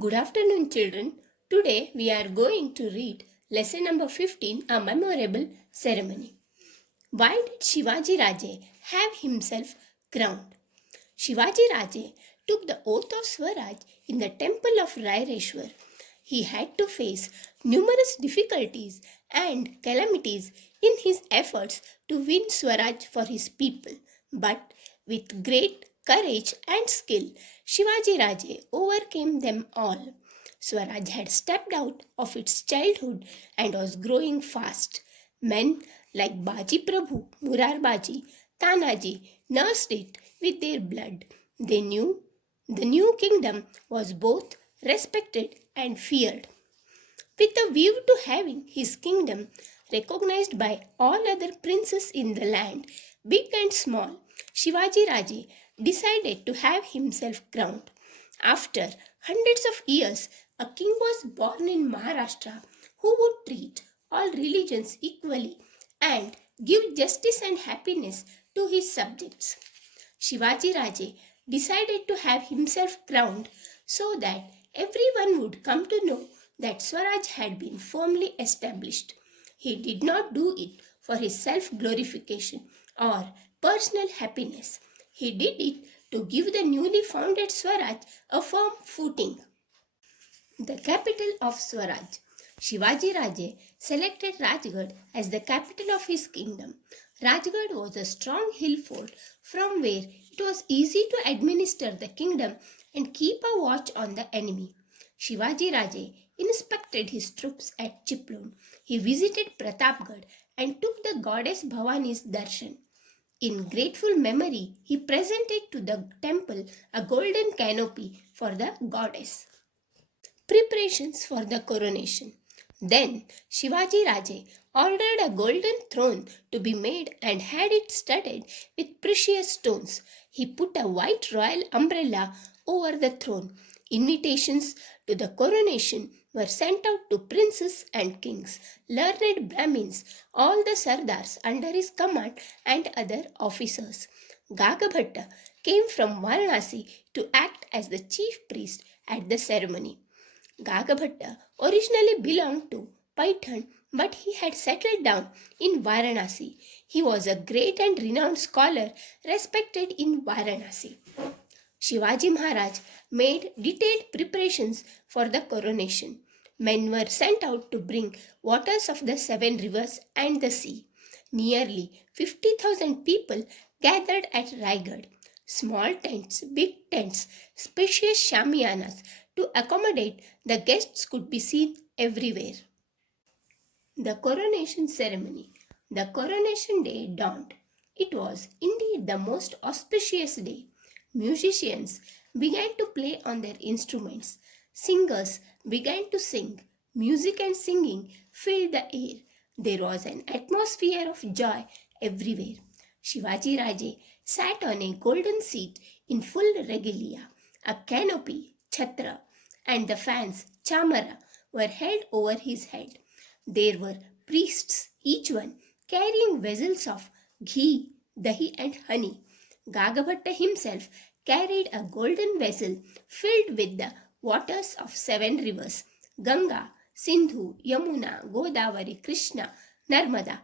Good afternoon, children. Today we are going to read lesson number 15, a memorable ceremony. Why did Shivaji Raje have himself crowned? Shivaji Raje took the oath of Swaraj in the temple of Raireshwar. He had to face numerous difficulties and calamities in his efforts to win Swaraj for his people. But with great courage and skill, Shivaji Raje overcame them all. Swaraj had stepped out of its childhood and was growing fast. Men like Baji Prabhu, Murarbaji, Tanaji nursed it with their blood. They knew the new kingdom was both respected and feared. With a view to having his kingdom recognized by all other princes in the land, big and small, Shivaji Raje decided to have himself crowned. After hundreds of years, a king was born in Maharashtra who would treat all religions equally and give justice and happiness to his subjects. Shivaji Raje decided to have himself crowned so that everyone would come to know that Swaraj had been firmly established. He did not do it for his self glorification or personal happiness. He did it to give the newly founded Swaraj a firm footing. The capital of Swaraj. Shivaji Raje selected Rajgarh as the capital of his kingdom. Rajgarh was a strong hill fort from where it was easy to administer the kingdom and keep a watch on the enemy. Shivaji Raje inspected his troops at Chiplaun. He visited Pratapgarh and took the goddess Bhavani's darshan. In grateful memory, he presented to the temple a golden canopy for the goddess. Preparations for the coronation. Then Shivaji Raje ordered a golden throne to be made and had it studded with precious stones. He put a white royal umbrella over the throne. Invitations to the coronation were sent out to princes and kings, learned Brahmins, all the Sardars under his command, and other officers. Gagabhatta came from Varanasi to act as the chief priest at the ceremony. Gagabhatta originally belonged to Paithan, but he had settled down in Varanasi. He was a great and renowned scholar respected in Varanasi. Shivaji Maharaj made detailed preparations for the coronation. Men were sent out to bring waters of the 7 rivers and the sea. Nearly 50,000 people gathered at Raigad. Small tents, big tents, spacious shamiyanas to accommodate the guests could be seen everywhere. The coronation ceremony. The coronation day dawned. It was indeed the most auspicious day. Musicians began to play on their instruments. Singers began to sing. Music and singing filled the air. There was an atmosphere of joy everywhere. Shivaji Raje sat on a golden seat in full regalia. A canopy, chhatra, and the fans, chamara, were held over his head. There were priests, each one carrying vessels of ghee, dahi, and honey. Gagabhatta himself carried a golden vessel filled with the waters of 7 rivers Ganga, Sindhu, Yamuna, Godavari, Krishna, Narmada,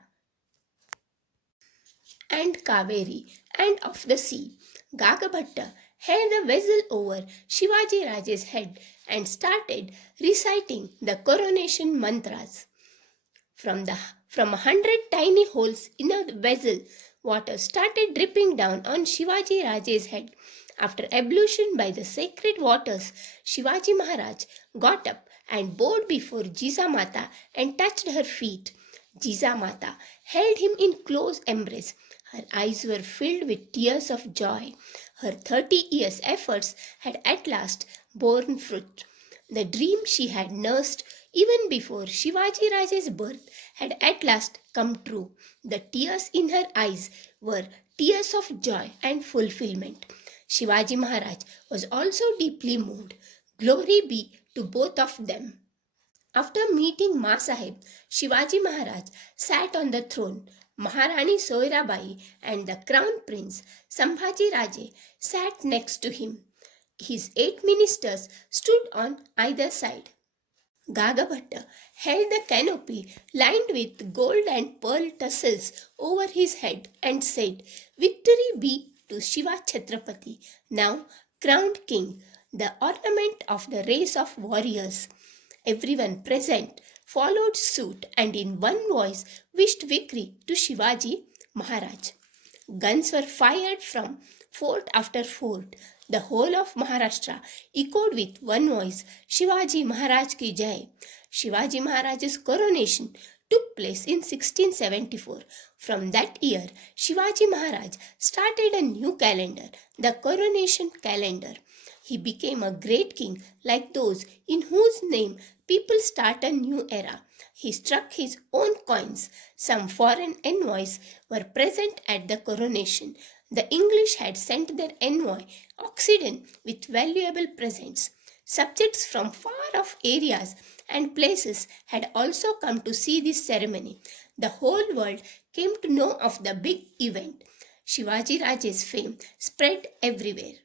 and Kaveri, and of the sea. Gagabhatta held the vessel over Shivaji Raje's head and started reciting the coronation mantras. From 100 tiny holes in a vessel, water started dripping down on Shivaji Raje's head. After ablution by the sacred waters, Shivaji Maharaj got up and bowed before Jijamata and touched her feet. Jijamata held him in close embrace. Her eyes were filled with tears of joy. Her 30 years' efforts had at last borne fruit. The dream she had nursed even before Shivaji Raje's birth had at last come true. The tears in her eyes were tears of joy and fulfillment. Shivaji Maharaj was also deeply moved. Glory be to both of them. After meeting Ma Sahib, Shivaji Maharaj sat on the throne. Maharani Soirabai and the crown prince Sambhaji Raje sat next to him. His 8 ministers stood on either side. Gagabhatta held the canopy lined with gold and pearl tassels over his head and said, "Victory be to Shiva Chhatrapati, now crowned king, the ornament of the race of warriors." Everyone present followed suit and in one voice wished victory to Shivaji Maharaj. Guns were fired from fort after fort. The whole of Maharashtra echoed with one voice, "Shivaji Maharaj ki Jai." Shivaji Maharaj's coronation took place in 1674. From that year, Shivaji Maharaj started a new calendar, the Coronation calendar. He became a great king like those in whose name people start a new era. He struck his own coins. Some foreign envoys were present at the coronation. The English had sent their envoy, Occident, with valuable presents. Subjects from far off areas and places had also come to see this ceremony. The whole world came to know of the big event. Shivaji Raje's fame spread everywhere.